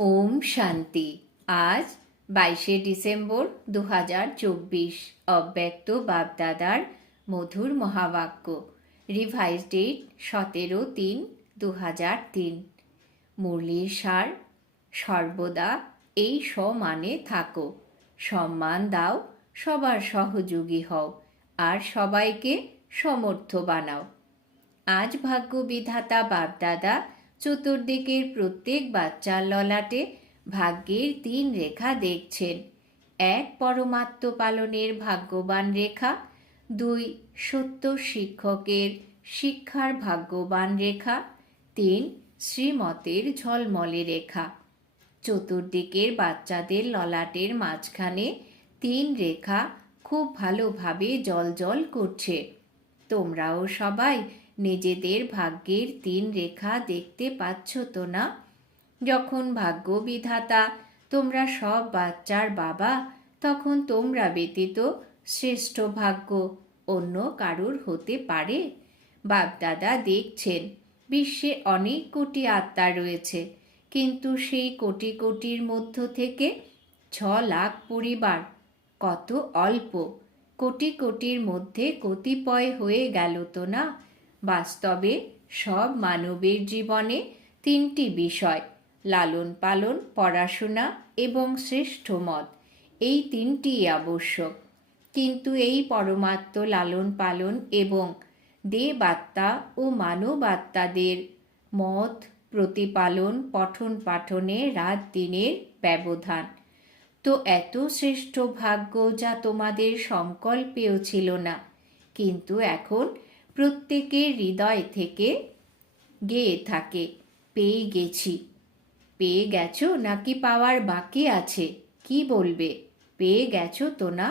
ওম শান্তি। আজ বাইশে ডিসেম্বর দু হাজার চব্বিশ। অব্যক্ত বাপদাদার মধুর মহাবাক্য। রিভাইজ ডেট সতেরো তিন দু হাজার তিন। মুরলির সার, সর্বদা এই সমানে থাকো। সম্মান দাও, সবার সহযোগী হও, আর সবাইকে সমর্থ বানাও। আজ ভাগ্য বিধাতা বাপদাদা চতুর্দিকের প্রত্যেক বাচ্চার ললাটে ভাগ্যের তিন রেখা দেখছেন। এক পরমাত্ম পালনের ভাগ্যবান রেখা, দুই সত্য শিক্ষকের শিক্ষার ভাগ্যবান রেখা, তিন শ্রীমতের ঝলমলে রেখা। চতুর্দিকের বাচ্চাদের ললাটের মাঝখানে তিন রেখা খুব ভালোভাবে জল জল করছে। তোমরাও সবাই নিজেদের ভাগ্যের তিন রেখা দেখতে পাচ্ছ তো না? যখন ভাগ্য বিধাতা তোমরা সব বাচ্চার বাবা তখন তোমরা ব্যতীত শ্রেষ্ঠ ভাগ্য অন্য কারুর হতে পারে? বাপদাদা দেখছেন, বিশ্বে অনেক কোটি আত্মা রয়েছে, কিন্তু সেই কোটি কোটির মধ্য থেকে ছ লাখ পরিবার কত অল্প? কোটি কোটির মধ্যে কতিপয় হয়ে গেল তো না? বাস্তবে সব মানবের জীবনে তিনটি বিষয়, লালন পালন, পড়াশোনা এবং শ্রেষ্ঠ মত। এই তিনটি আবশ্যক। কিন্তু এই পরমাত্ম লালন পালন এবং দেবাত্মা ও মানবাত্মাদের মত প্রতিপালন পঠন পাঠনে রাত দিনের ব্যবধান। তো এত শ্রেষ্ঠ ভাগ্য যা তোমাদের সংকল্পেও ছিল না। কিন্তু এখন প্রত্যেকের হৃদয় থেকে গেয়ে থাকে, পেয়ে গেছি। পেয়ে গেছো নাকি পাওয়ার বাকি আছে? কি বলবে? পেয়ে গেছো তো না?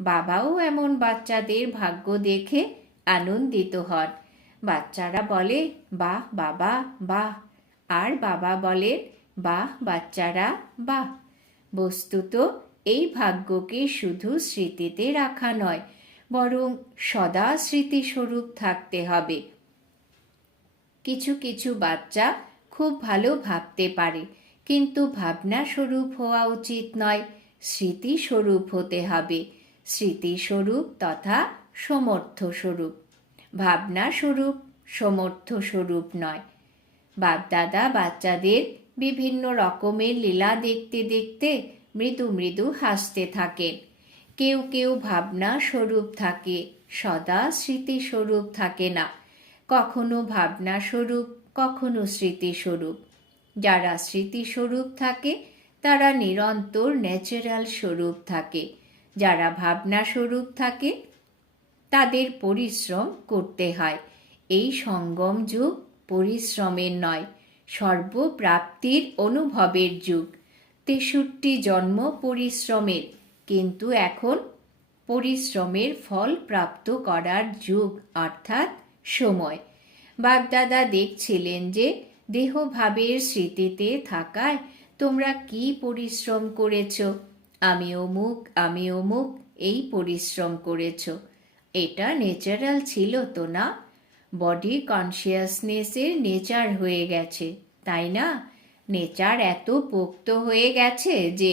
বাবাও এমন বাচ্চাদের ভাগ্য দেখে আনন্দিত হন। বাচ্চারা বলে, বাহ, বাবা, বাহ। আর বাবা বলেন, বাহ, বাচ্চারা, বাহ। বস্তুত এই ভাগ্যকে শুধু স্মৃতিতে রাখা নয় বরং সদা স্মৃতিস্বরূপ থাকতে হবে। কিছু কিছু বাচ্চা খুব ভালো ভাবতে পারে, কিন্তু ভাবনা স্বরূপ হওয়া উচিত নয়, স্মৃতিস্বরূপ হতে হবে। স্মৃতিস্বরূপ তথা সমর্থ স্বরূপ ভাবনা স্বরূপ সমর্থ স্বরূপ নয়। বাপদাদা বাচ্চাদের বিভিন্ন রকমের লীলা দেখতে দেখতে মৃদু মৃদু হাসতে থাকেন। কেউ কেউ ভাবনা স্বরূপ থাকে, সদা স্মৃতিস্বরূপ থাকে না। কখনো ভাবনা স্বরূপ, কখনো স্মৃতিস্বরূপ। যারা স্মৃতিস্বরূপ থাকে, তারা নিরন্তর ন্যাচারাল স্বরূপ থাকে। যারা ভাবনা স্বরূপ থাকে, তাদের পরিশ্রম করতে হয়। এই সঙ্গম যুগ পরিশ্রমের নয়, সর্বপ্রাপ্তির অনুভবের যুগ। তেষট্টি জন্ম পরিশ্রমের। কিন্তু এখন পরিশ্রমের ফল প্রাপ্ত করার যুগ, অর্থাৎ সময়। বাগদাদা দেখছিলেন যে দেহভাবের স্মৃতিতে থাকায় তোমরা কি পরিশ্রম করেছ? আমি অমুক আমি অমুক এই পরিশ্রম করেছ। এটা নেচারাল ছিল তো না? বডি কনসিয়াসনেসের নেচার হয়ে গেছে, তাই না? নেচার এত পোক্ত হয়ে গেছে যে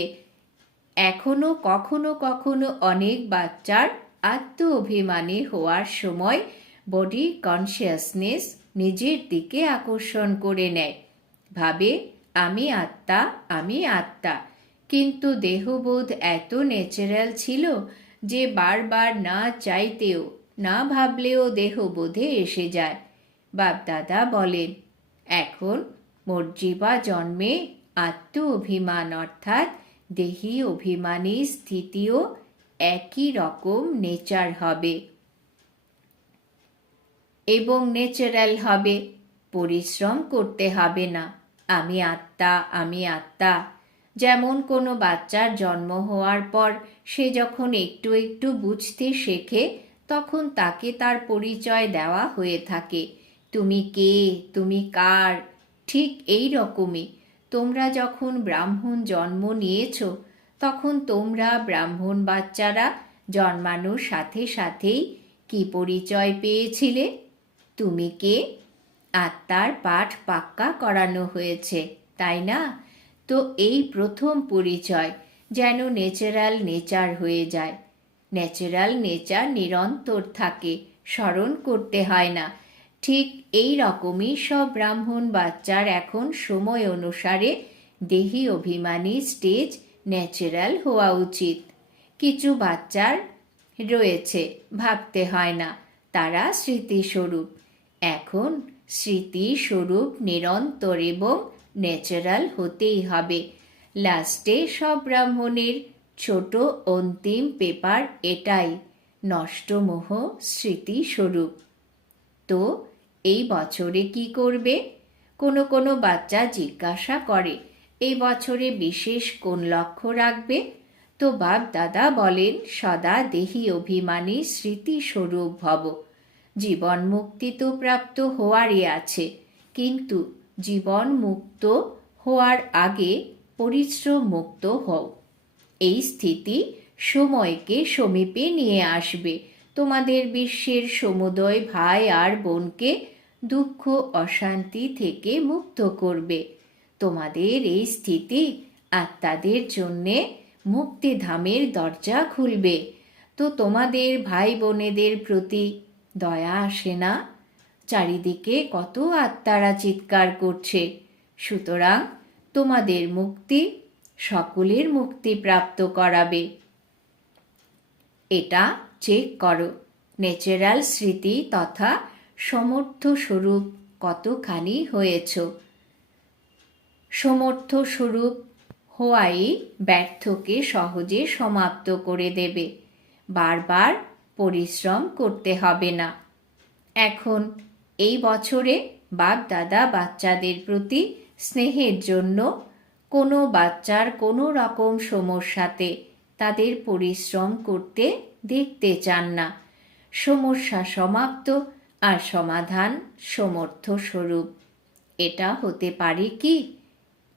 এখনও কখনো কখনো অনেক বাচ্চার আত্ম অভিমানী হওয়ার সময় বডি কনসিয়াসনেস নিজের দিকে আকর্ষণ করে নেয়। ভাবে, আমি আত্মা আমি আত্মা। কিন্তু দেহবোধ এত ন্যাচারাল ছিল যে বারবার না চাইতেও, না ভাবলেও দেহবোধে এসে যায়। বাপদাদা বলেন, এখন মর্জিবা জন্মে আত্ম অভিমান অর্থাৎ দেহি অভিমানী স্থিতিও একই রকম নেচার হবে। এবং ন্যাচারাল হবে। পরিশ্রম করতে হবে না। আমি আত্মা আমি আত্মা। যেমন কোনো বাচ্চার জন্ম হওয়ার পর সে যখন একটু একটু বুঝতে শেখে, তখন তাকে তার পরিচয় দেওয়া হয়ে থাকে। তুমি কে? তুমি কার? ঠিক এই রকমই। তোমরা যখন ব্রাহ্মণ জন্ম নিয়েছ, তখন তোমরা ব্রাহ্মণ বাচ্চারা জন্মানোর সাথে সাথেই কি পরিচয় পেয়েছিলে? তুমি কে? আত্মার পাঠ পাক্কা করানো হয়েছে, তাই না? তো এই প্রথম পরিচয় যেন ন্যাচারাল নেচার হয়ে যায়। ন্যাচারাল নেচার নিরন্তর থাকে, স্মরণ করতে হয় না। ঠিক এই রকমই সব ব্রাহ্মণ বাচ্চার এখন সময় অনুসারে দেহি অভিমানী স্টেজ ন্যাচারাল হওয়া উচিত। কিছু বাচ্চার রয়েছে, ভাবতে হয় না, তারা স্মৃতিস্বরূপ। এখন স্মৃতিস্বরূপ নিরন্তর এবং ন্যাচারাল হতেই হবে। লাস্টে সব ব্রাহ্মণের ছোট অন্তিম পেপার এটাই, নষ্টমোহ স্মৃতিস্বরূপ। তো এই বছরে কি করবে? কোনো কোনো বাচ্চা জিজ্ঞাসা করে, এই বছরে বিশেষ কোন লক্ষ্য রাখবে? তো বাপ দাদা বলেন, সদা দেহি অভিমানী স্মৃতিস্বরূপ ভব। জীবন মুক্তি তো প্রাপ্ত হওয়ারই আছে। কিন্তু জীবন মুক্ত হওয়ার আগে পরিশ্রম মুক্ত হও। এই স্থিতি সময়কে সমীপে নিয়ে আসবে। তোমাদের বিশ্বের সমুদয় ভাই আর বোনকে দুঃখ, অশান্তি থেকে মুক্ত করবে। তোমাদের এই স্থিতি আত্মাদের জন্যে মুক্তিধামের দরজা খুলবে। তো তোমাদের ভাই বোনেদের প্রতি দয়া আসে না? চারিদিকে কত আত্মারা চিৎকার করছে। সুতরাং তোমাদের মুক্তি সকলের মুক্তি প্রাপ্ত করাবে। এটা চেক করো। ন্যাচারাল স্মৃতি তথা সমর্থ স্বরূপ কতখানি হয়েছ? সমর্থ স্বরূপ হওয়াই ব্যর্থকে সহজে সমাপ্ত করে দেবে। বারবার পরিশ্রম করতে হবে না। এখন এই বছরে বাপ দাদা বাচ্চাদের প্রতি স্নেহের জন্য কোনো বাচ্চার কোনো রকম সমস্যাতে তাদের পরিশ্রম করতে দেখতে চান না। সমস্যা সমাপ্ত আর সমাধান সমর্থ স্বরূপ এটা হতে পারে কি?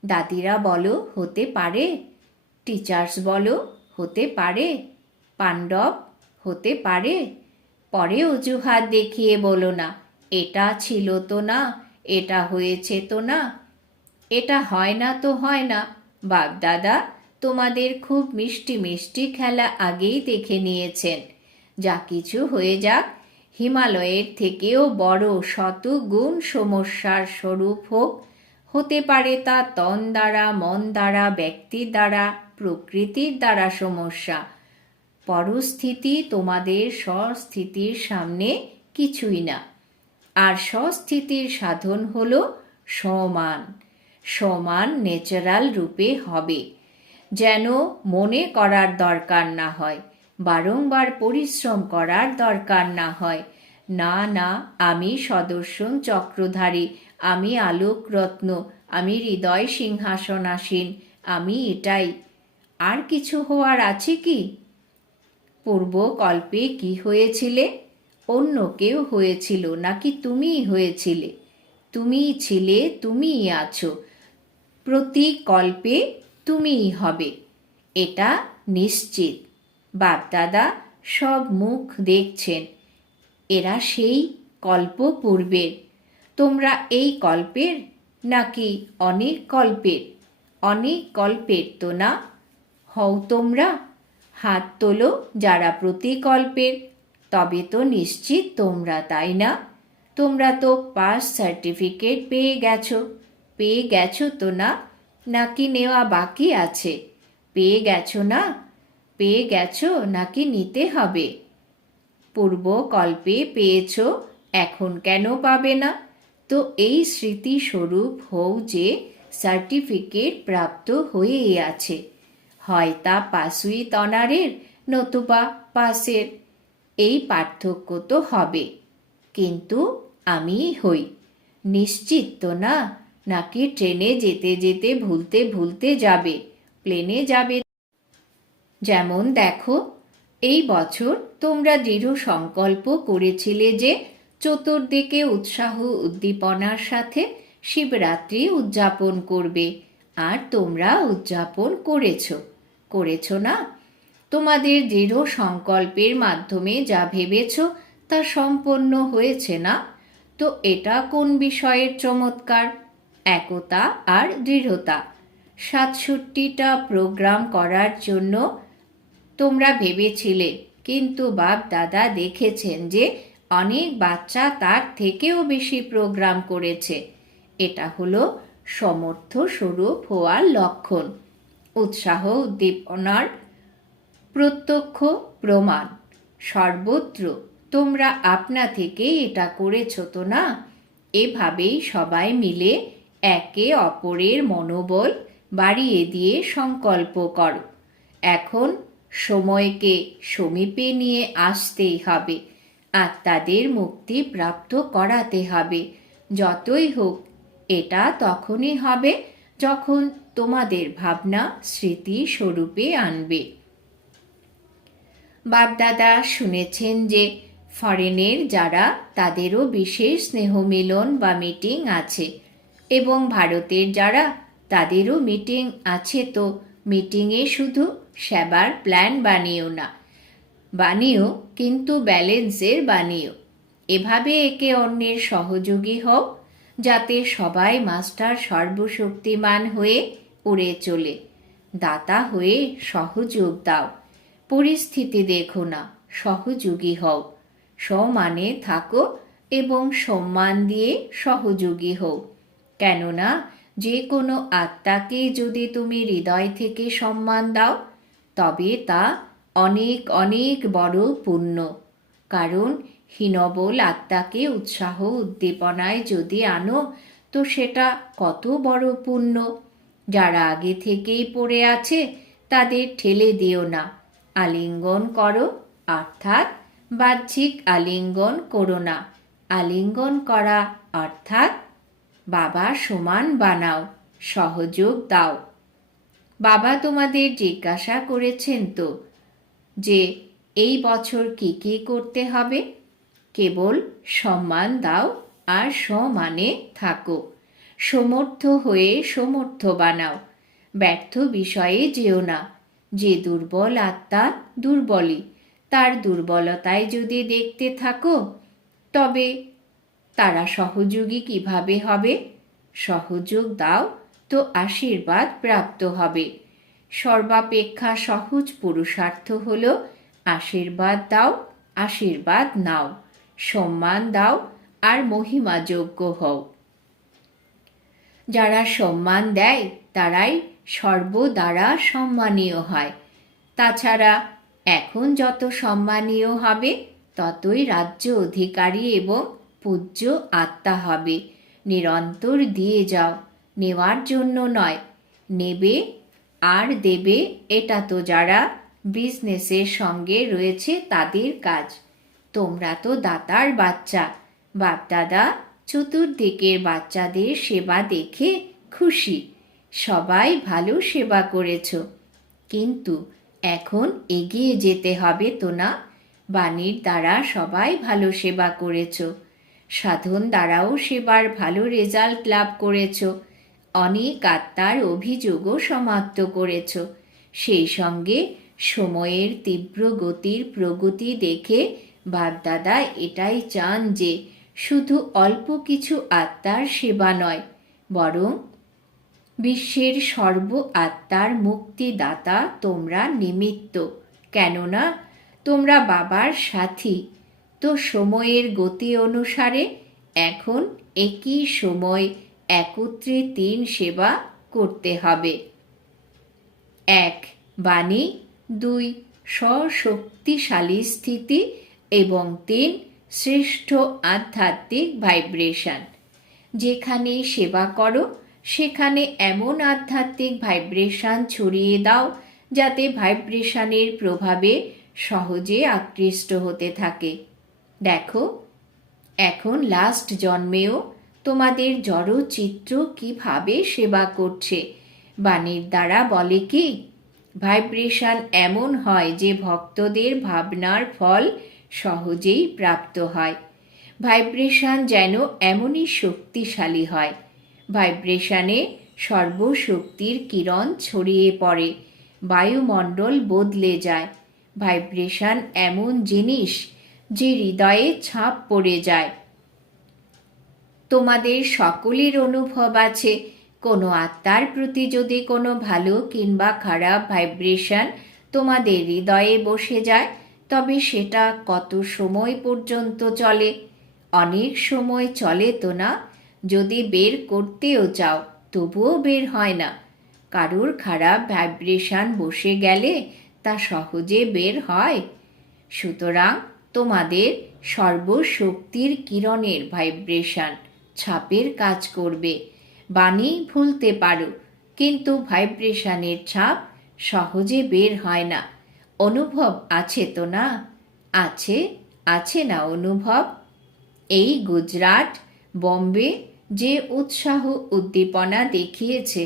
দাদিরা বলো, হতে পারে। টিচার্স বলো, হতে পারে। পাণ্ডব, হতে পারে। পরে অজুহাত দেখিয়ে বলো না, এটা ছিল তো না, এটা হয়েছে তো না। এটা হয় না তো হয় না। বাপ দাদা তোমাদের খুব মিষ্টি মিষ্টি খেলা আগেই দেখে নিয়েছেন। যা কিছু হয়ে যাক হিমালয়ের থেকেও বড় শত গুণ সমস্যার স্বরূপ হোক, হতে পারে তা তন দ্বারা, মন দ্বারা ব্যক্তির দ্বারা, প্রকৃতির দ্বারা সমস্যা। পরস্থিতি তোমাদের স্বস্থিতির সামনে কিছুই না। আর স্বস্থিতির সাধন হল সমান। সমান ন্যাচারাল রূপে হবে। যেন মনে করার দরকার না হয়। বারংবার পরিশ্রম করার দরকার না হয়। না না, আমি সদর্শন চক্রধারী, আমি আলোক রত্ন আমি হৃদয় সিংহাসনাসীন, আমি এটাই। আর কিছু হওয়ার আছে কি? পূর্বকল্পে কি হয়েছিলে? অন্য কেউ হয়েছিল নাকি তুমিই হয়েছিলে? তুমিই ছিলে, তুমিই আছো। প্রতি কল্পে তুমিই হবে। এটা নিশ্চিত। বাপদাদা সব মুখ দেখছেন। এরা সেই কল্প পূর্বের। তোমরা এই কল্পের নাকি অনেক কল্পের? অনেক কল্পের তো না? হও তোমরা, হাত তোলো যারা প্রতি প্রতিকল্পের তবে তো নিশ্চিত তোমরা তাই না? তোমরা তো পাস সার্টিফিকেট পেয়ে গেছো। পেয়ে গেছো তো না? নাকি নেওয়া বাকি আছে? পেয়ে গেছো না? পেয়ে গেছো নাকি নিতে হবে? পূর্বকল্পে পেয়েছ, এখন কেন পাবে না? তো এই স্মৃতিস্বরূপ হও যে সার্টিফিকেট প্রাপ্ত হয়েই আছে। হয় তা পাসুই তনারের নতুবা পাসের এই পার্থক্য তো হবে। কিন্তু আমি হই। নিশ্চিত তো না? নাকি ট্রেনে যেতে যেতে ভুলতে ভুলতে যাবে? প্লেনে যাবে যেমন দেখো, এই বছর তোমরা দৃঢ় সংকল্প করেছিলে যে চতুর্দিকে উৎসাহ উদ্দীপনার সাথে শিবরাত্রি উদযাপন করবে। আর তোমরা উদযাপন করেছ। করেছ না? তোমাদের দৃঢ় সংকল্পের মাধ্যমে যা ভেবেছ তা সম্পন্ন হয়েছে না? তো এটা কোন বিষয়ের চমৎকার? একতা আর দৃঢ়তা। সাতষট্টিটা প্রোগ্রাম করার জন্য তোমরা ভেবেছিলে। কিন্তু বাপ দাদা দেখেছেন যে অনেক বাচ্চা তার থেকেও বেশি প্রোগ্রাম করেছে। এটা হলো সমর্থ স্বরূপ হওয়ার লক্ষণ। উৎসাহ, উদ্দীপনার প্রত্যক্ষ প্রমাণ। সর্বত্র, তোমরা আপনা থেকেই এটা করেছ তো না? এভাবেই সবাই মিলে একে অপরের মনোবল বাড়িয়ে দিয়ে সংকল্প করো। এখন সময়কে সমীপে নিয়ে আসতেই হবে আত্মাদের মুক্তি প্রাপ্ত করাতে হবে। যতই হোক, এটা তখনই হবে যখন তোমাদের ভাবনা স্মৃতি স্বরূপে আনবে। বাপদাদা শুনেছেন যে, ফরেনের যারা তাদেরও বিশেষ স্নেহ মিলন বা মিটিং আছে এবং ভারতের যারা তাদেরও মিটিং আছে তো মিটিংয়ে শুধু সেবার প্ল্যান বানিও না, বানিও কিন্তু ব্যালেন্সের বানিও। এভাবে একে অন্যের সহযোগী হও, যাতে সবাই মাস্টার সর্বশক্তিমান হয়ে উড়ে চলে। দাতা হয়ে সহযোগ দাও। পরিস্থিতি দেখো না, সহযোগী হও। সমানে থাকো এবং সম্মান দিয়ে সহযোগী হও। কেননা যে কোনো আত্মাকে যদি তুমি হৃদয় থেকে সম্মান দাও, তবে তা অনেক অনেক বড় পুণ্য। কারণ হীনবল আত্মাকে উৎসাহ উদ্দীপনায় যদি আনো, তো সেটা কত বড় পুণ্য। যারা আগে থেকেই পড়ে আছে, তাদের ঠেলে দিও না। আলিঙ্গন করো, অর্থাৎ বাহ্যিক আলিঙ্গন করো না। আলিঙ্গন করা, অর্থাৎ বাবা সমান বানাও, সহযোগ দাও। বাবা তোমাদের জিজ্ঞাসা করেছেন তো, যে এই বছর কি কি করতে হবে? কেবল সম্মান দাও আর সমানে থাকো। সমর্থ হয়ে সমর্থ বানাও। ব্যর্থ বিষয়ে যেও না। যে দুর্বল আত্মা দুর্বলই, তার দুর্বলতায় যদি দেখতে থাকো, তবে তারা সহযোগী কীভাবে হবে? সহযোগ দাও তো আশীর্বাদ প্রাপ্ত হবে। সর্বাপেক্ষা সহজ পুরুষার্থ হল আশীর্বাদ দাও, আশীর্বাদ নাও, সম্মান দাও আর মহিমাযোগ্য হও। যারা সম্মান দেয়, তারাই সর্বদ্বারা সম্মানীয় হয়। তাছাড়া এখন যত সম্মানীয় হবে, ততই রাজ্য অধিকারী এবং পূজ্য আত্মা হবে। নিরন্তর দিয়ে যাও, নেওয়ার জন্য নয়। নেবে, আর দেবে, এটা তো যারা বিজনেসের সঙ্গে রয়েছে তাদের কাজ। তোমরা তো দাতার বাচ্চা। বাপদাদা চতুর্দিকের বাচ্চাদের সেবা দেখে খুশি। সবাই ভালো সেবা করেছ। কিন্তু এখন এগিয়ে যেতে হবে তো না? বাণীর দ্বারা সবাই ভালো সেবা করেছ। সাধন দ্বারাও সেবার ভালো রেজাল্ট লাভ করেছ। অনেক আত্মার অভিযোগও সমাপ্ত করেছ। সেই সঙ্গে সময়ের তীব্র গতির প্রগতি দেখে বাপদাদা এটাই চান যে শুধু অল্প কিছু আত্মার সেবা নয়, বরং বিশ্বের সর্ব আত্মার মুক্তিদাতা তোমরা নিমিত্ত। কেননা তোমরা বাবার সাথী। তো সময়ের গতি অনুসারে এখন একই সময় একত্রে তিন সেবা করতে হবে। এক, বাণী। দুই স্বশক্তিশালী স্থিতি। এবং তিন, শ্রেষ্ঠ আধ্যাত্মিক ভাইব্রেশন। যেখানে সেবা করো, সেখানে এমন আধ্যাত্মিক ভাইব্রেশন ছড়িয়ে দাও যাতে ভাইব্রেশনের প্রভাবে সহজে আকৃষ্ট হতে থাকে। দেখো, এখন লাস্ট জন্মেও তোমাদের জড়চিত্র কীভাবে সেবা করছে? বাণীর দ্বারা বলে কি? ভাইব্রেশন এমন হয় যে ভক্তদের ভাবনার ফল সহজেই প্রাপ্ত হয়। ভাইব্রেশন যেন এমনই শক্তিশালী হয়। ভাইব্রেশনে সর্বশক্তির কিরণ ছড়িয়ে পড়ে, বায়ুমণ্ডল বদলে যায়। ভাইব্রেশন এমন জিনিস যে হৃদয়ে ছাপ পড়ে যায়। তোমাদের সকলের অনুভব আছে, কোনো আত্মার প্রতি যদি কোনো ভালো কিংবা খারাপ ভাইব্রেশন তোমাদের হৃদয়ে বসে যায়, তবে সেটা কত সময় পর্যন্ত চলে? অনেক সময় চলে তো না? যদি বের করতেও চাও, তবুও বের হয় না। কারুর খারাপ ভাইব্রেশন বসে গেলে তা সহজে বের হয়। সুতরাং তোমাদের সর্বশক্তির কিরণের ভাইব্রেশন ছাপের কাজ করবে। বাণী ভুলতে পারো, কিন্তু ভাইব্রেশনের ছাপ সহজে বের হয় না। অনুভব আছে তো না? আছে আছে না অনুভব? এই গুজরাট, বম্বে যে উৎসাহ উদ্দীপনা দেখিয়েছে,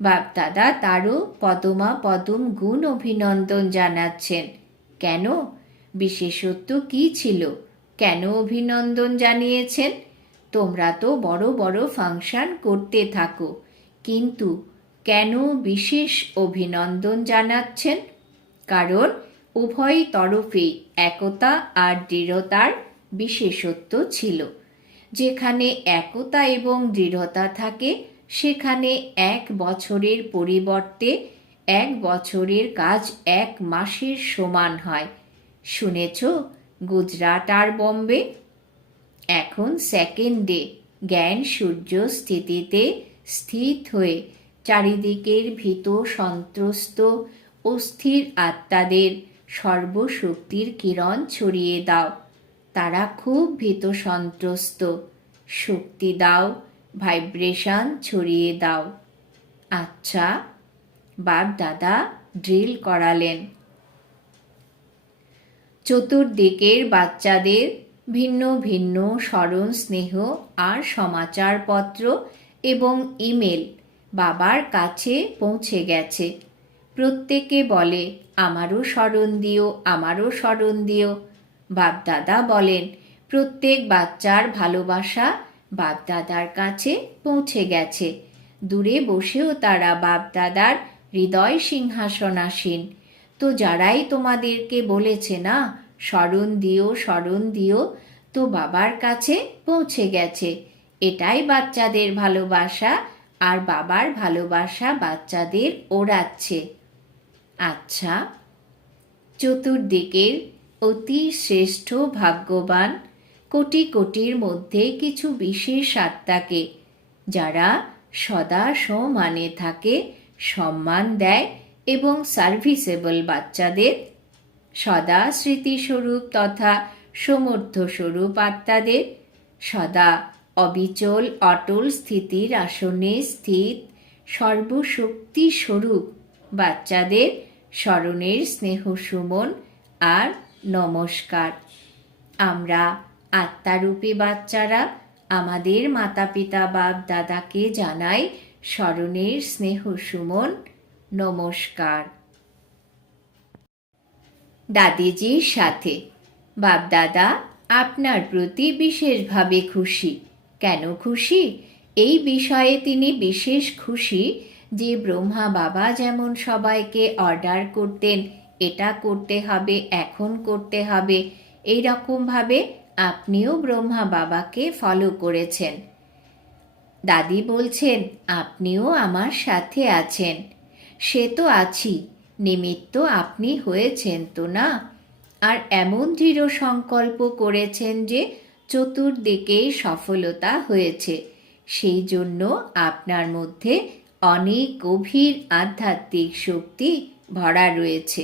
বাপদাদা তারও পদমা পদম গুণ অভিনন্দন জানাচ্ছেন। কেন? বিশেষত্ব কি ছিল? কেন অভিনন্দন জানিয়েছেন? তোমরা তো বড় বড় ফাংশন করতে থাকো, কিন্তু কেন বিশেষ অভিনন্দন জানাচ্ছেন? কারণ উভয় তরফেই একতা আর দৃঢ়তার বিশেষত্ব ছিল। যেখানে একতা এবং দৃঢ়তা থাকে, সেখানে এক বছরের পরিবর্তে এক বছরের কাজ এক মাসের সমান হয়। শুনেছ, গুজরাট আর বম্বে? এখন সেকেন্ডে জ্ঞান সূর্য স্থিতিতে স্থিত হয়ে চারিদিকের ভীত, সন্ত্রস্ত, অস্থির আত্মাদের সর্বশক্তির কিরণ ছড়িয়ে দাও। তারা খুব ভীত, সন্ত্রস্ত। শক্তি দাও, ভাইব্রেশন ছড়িয়ে দাও। আচ্ছা বাপ দাদা ড্রিল করালেন। চতুর্দিকের বাচ্চাদের ভিন্ন ভিন্ন স্মরণ, স্নেহ আর সমাচারপত্র এবং ইমেল বাবার কাছে পৌঁছে গেছে। প্রত্যেকে বলে, আমারও স্মরণ দিও, আমারও স্মরণ দিও। বাপদাদা বলেন, প্রত্যেক বাচ্চার ভালোবাসা বাপদাদার কাছে পৌঁছে গেছে। দূরে বসেও তারা বাপদাদার হৃদয় সিংহাসনাসীন। তো যারাই তোমাদেরকে বলেছে না, স্মরণ দিও স্মরণ দিও, তো বাবার কাছে পৌঁছে গেছে। এটাই বাচ্চাদের ভালোবাসা, আর বাবার ভালোবাসা বাচ্চাদের ওড়াচ্ছে। আচ্ছা চতুর্দিকের অতি শ্রেষ্ঠ ভাগ্যবান কোটি কোটির মধ্যে কিছু বিশেষ আত্মাকে, যারা সদা সমানে থাকে, সম্মান দেয় এবং সার্ভিসেবল বাচ্চাদের সদা স্মৃতিস্বরূপ তথা সমর্থ স্বরূপ আত্মাদের সদা অবিচল, অটল স্থিতির আসনে স্থিত সর্বশক্তি স্বরূপ বাচ্চাদের স্মরণের স্নেহ সুমন আর নমস্কার। আমরা আত্মারূপী বাচ্চারা আমাদের মাতা পিতা বাপ দাদাকে জানাই স্মরণের স্নেহ সুমন নমস্কার। দাদিজির সাথে। বাপদাদা আপনার প্রতি বিশেষভাবে খুশি। কেন খুশি? এই বিষয়ে তিনি বিশেষ খুশি যে ব্রহ্মা বাবা যেমন সবাইকে অর্ডার করতেন, এটা করতে হবে, এখন করতে হবে এই রকমভাবে আপনিও ব্রহ্মা বাবাকে ফলো করেছেন। দাদি বলছেন, আপনিও আমার সাথে আছেন। সে তো আছি, নিমিত্ত আপনি হয়েছেন তো না? আর এমন দৃঢ় সংকল্প করেছেন যে চতুর্দিকেই সফলতা হয়েছে। সেই জন্য আপনার মধ্যে অনেক গভীর আধ্যাত্মিক শক্তি ভরা রয়েছে।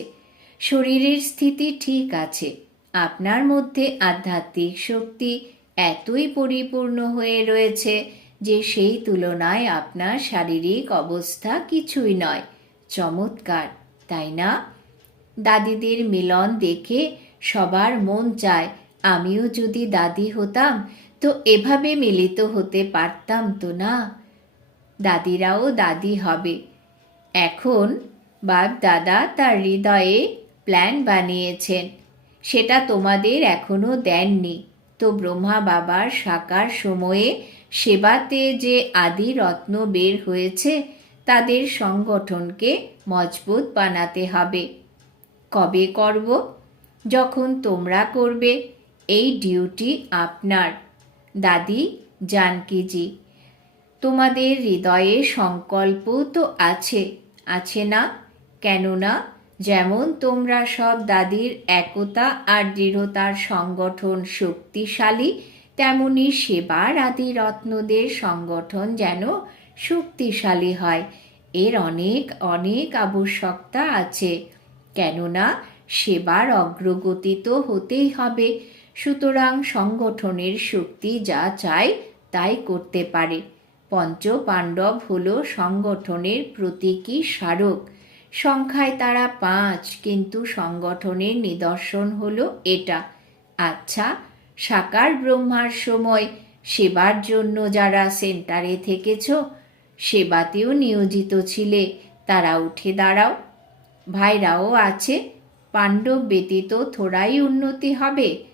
শরীরের স্থিতি ঠিক আছে, আপনার মধ্যে আধ্যাত্মিক শক্তি এতই পরিপূর্ণ হয়ে রয়েছে যে সেই তুলনায় আপনার শারীরিক অবস্থা কিছুই নয়। চমৎকার, তাই না? দাদিদের মিলন দেখে সবার মন চায়, আমিও যদি দাদি হতাম, তো এভাবে মিলিত হতে পারতাম তো না? দাদিরাও দাদি হবে। এখন বাপ দাদা তার হৃদয়ে প্ল্যান বানিয়েছেন। সেটা তোমাদের এখনও দেননি। তো ব্রহ্মা বাবার সাকার সময়ে সেবাতে যে আদি রত্ন বের হয়েছে তাদের সংগঠনকে মজবুত বানাতে হবে। কবে করব? যখন তোমরা করবে, এই ডিউটি আপনার। দাদি জানকিজি, তোমাদের হৃদয়ে সংকল্প তো আছে আছে না? কেননা যেমন তোমরা সব দাদির একতা আর দৃঢ়তার সংগঠন শক্তিশালী, তেমনি সেবার আদি রত্নদের সংগঠন যেন শক্তিশালী হয়। এর অনেক অনেক আবশ্যকতা আছে। কেননা, সেবার অগ্রগতি তো হতেই হবে। সুতরাং সংগঠনের শক্তি যা চায় তাই করতে পারে। পঞ্চ পাণ্ডব হল সংগঠনের প্রতীকী স্মারক। সংখ্যায় তারা পাঁচ, কিন্তু সংগঠনের নিদর্শন হল এটা। আচ্ছা সাকার ব্রহ্মার সময় সেবার জন্য যারা সেন্টারে থেকেছ সেবাতেও নিয়োজিত ছিলে। তারা উঠে দাঁড়াও। ভাইরাও আছে। পাণ্ডব ব্যতীত থোড়াই উন্নতি হবে।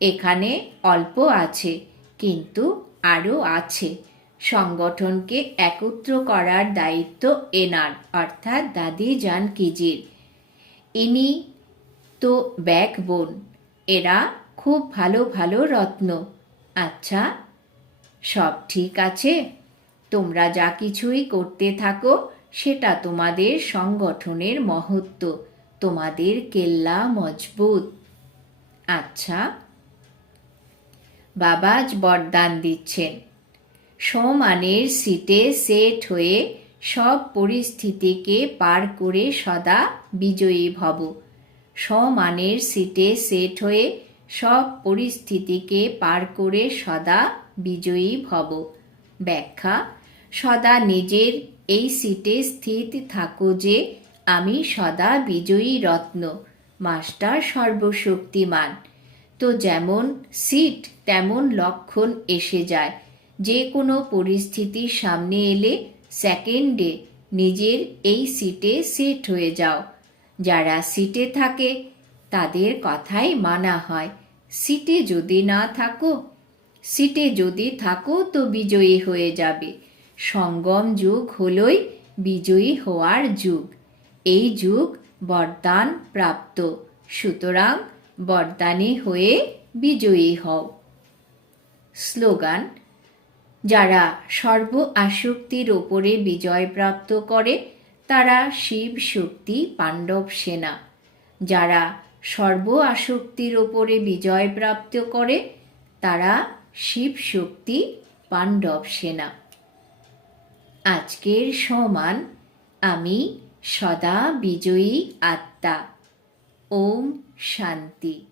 এখানে অল্প আছে, কিন্তু আরও আছে। সংগঠনকে একত্র করার দায়িত্ব এনার, অর্থাৎ দাদি যান কিজির। ইনি তো ব্যাক বোন। এরা খুব ভালো ভালো রত্ন। আচ্ছা সব ঠিক আছে? তোমরা যা কিছুই করতে থাকো, সেটা তোমাদের সংগঠনের মহত্ব। তোমাদের কেল্লা মজবুত। আচ্ছা। বাবাজ বরদান দিচ্ছেন। সমানের সিটে সেট হয়ে সব পরিস্থিতিকে পার করে সদা বিজয়ী ভব। সমানের সিটে সেট হয়ে সব পরিস্থিতিকে পার করে সদা বিজয়ী ভব। ব্যাখ্যা সদা নিজের এই সিটে স্থিত থাকো যে আমি সদা বিজয়ী রত্ন, মাস্টার সর্বশক্তিমান। তো যেমন সিট, তেমন লক্ষণ এসে যায়। যে কোনো পরিস্থিতির সামনে এলে সেকেন্ডে নিজের এই সিটে সেট হয়ে যাও। যারা সিটে থাকে, তাদের কথাই মানা হয়, সিটে যদি না থাকো, সিটে যদি থাকো তো বিজয়ী হয়ে যাবে। সঙ্গম যুগ হলই বিজয়ী হওয়ার যুগ। এই যুগ বরদান প্রাপ্ত, সুতরাং বরদানি হয়ে বিজয়ী হও। স্লোগান, যারা সর্ব আসক্তির ওপরে বিজয় প্রাপ্ত করে, তারা শিব শক্তি পাণ্ডব সেনা। যারা সর্ব আসক্তির ওপরে বিজয় প্রাপ্ত করে, তারা শিব শক্তি পাণ্ডব সেনা। আজকের সমান আমি সদা বিজয়ী আত্মা। ওম শান্তি।